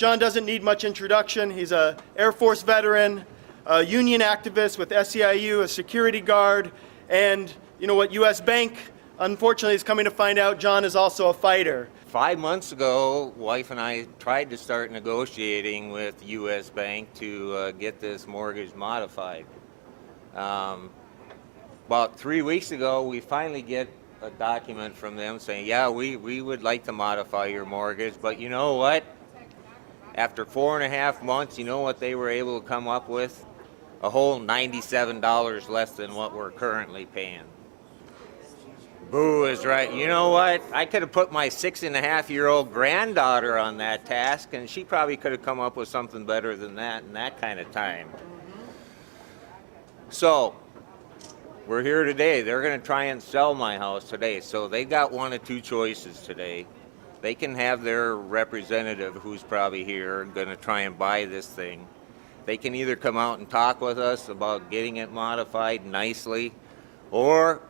John doesn't need much introduction. He's an Air Force veteran, a union activist with SEIU, a security guard, and you know what, U.S. Bank, unfortunately, is coming to find out John is also a fighter. 5 months ago, wife and I tried to start negotiating with U.S. Bank to get this mortgage modified. About 3 weeks ago, we finally get a document from them saying, yeah, we would like to modify your mortgage, but you know what? After 4.5 months, you know what they were able to come up with? A whole $97 less than what we're currently paying. Boo is right. You know what? I could have put my 6.5-year-old granddaughter on that task, and she probably could have come up with something better than that in that kind of time. So, we're here today. They're going to try and sell my house today. So they got one of two choices today. They can have their representative, who's probably here, going to try and buy this thing. They can either come out and talk with us about getting it modified nicely, or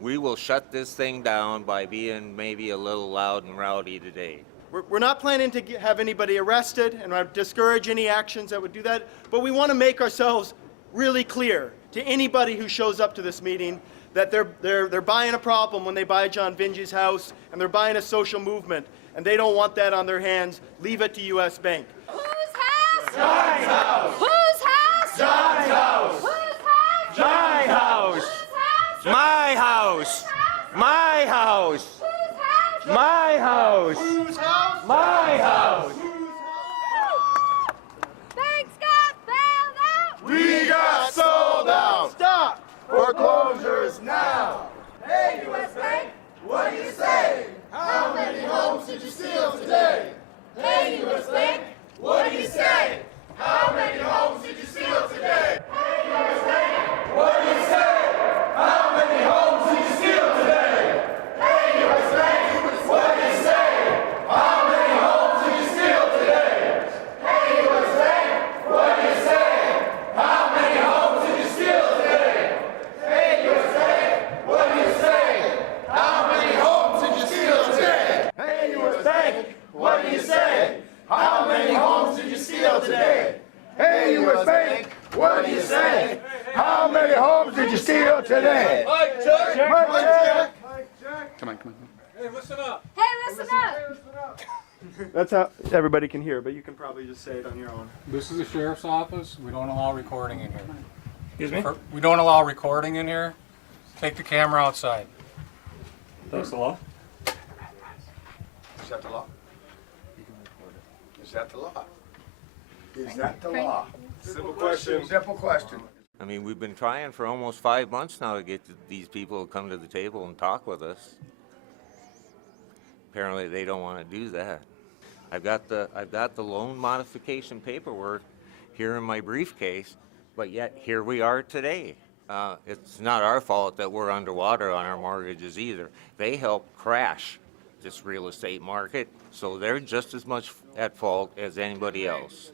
we will shut this thing down by being maybe a little loud and rowdy today. We're not planning to have anybody arrested and discourage any actions that would do that, but we want to make ourselves really clear to anybody who shows up to this meeting that they're buying a problem when they buy John Vinje's house, and they're buying a social movement, and they don't want that on their hands. Leave it to U.S. Bank. Whose house? John's house. Whose house? John's house. Whose house? My house. Whose house? My house. My house. Whose house? My house. Whose house? My house. Banks got bailed out. We got sold out. Stop! Foreclosures now. Hey, U.S. Bank, What do you say? how many homes did you steal today? Hey, U.S. Bank, What do you say? How many homes did you steal today? hey, U.S. Bank, What do you say? How many homes did you steal today? hey, U.S. Bank, What do you say? How many homes did you steal today? hey, U.S. Bank, What do you say? How many homes did you steal today? Hey, U.S. Bank, what do you say? How many homes did you steal today? Hey, U.S. Bank, what do you say? How many homes did you steal today? Hey, U.S. Bank, what do you say? How many homes did you steal today? Mike check. Come on. hey, listen up. That's how everybody can hear, but you can probably just say it on your own. This is the sheriff's office. We don't allow recording in here. Excuse me? We don't allow recording in here. Take the camera outside. That's the law. Is that the law? Is that the law? Is that the law? Simple question. Simple question. I mean, we've been trying for almost 5 months now to get these people to come to the table and talk with us. Apparently, they don't want to do that. I've got the loan modification paperwork here in my briefcase, but yet here we are today. It's not our fault that we're underwater on our mortgages either. They helped crash this real estate market, so they're just as much at fault as anybody else.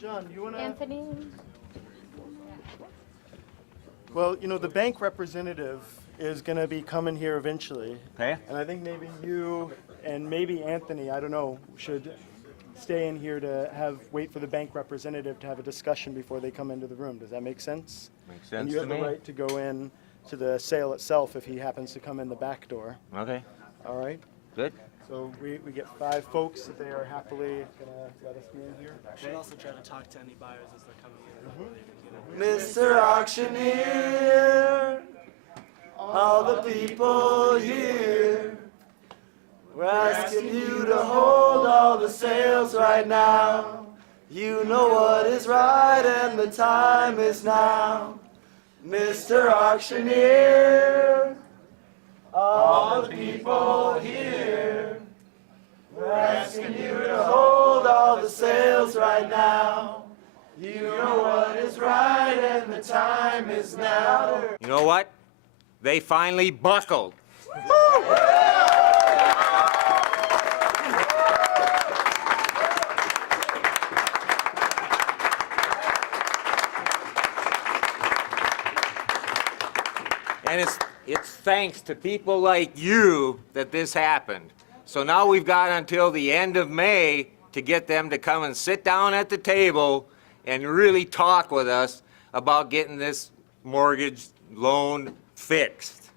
John, you want to? Anthony? Well, you know, the bank representative is going to be coming here eventually. Okay. And I think maybe you and maybe Anthony, I don't know, should stay in here to wait for the bank representative to have a discussion before they come into the room. Does that make sense? Makes sense And you to have me. the right to go in to the sale itself if he happens to come in the back door. Okay, All right? good. So we get 5 folks that they are happily going to let us be in here. Should also try to talk to any buyers as they're coming in. Mr. Auctioneer, all the people here, we're asking you to hold all the sales right now. You know what is right and the time is now. Mr. Auctioneer, all the people here, we're asking you to hold all the sales right now. You know what is right and the time is now. You know what? They finally buckled. And it's thanks to people like you that this happened. So now we've got until the end of May to get them to come and sit down at the table and really talk with us about getting this mortgage loan fixed.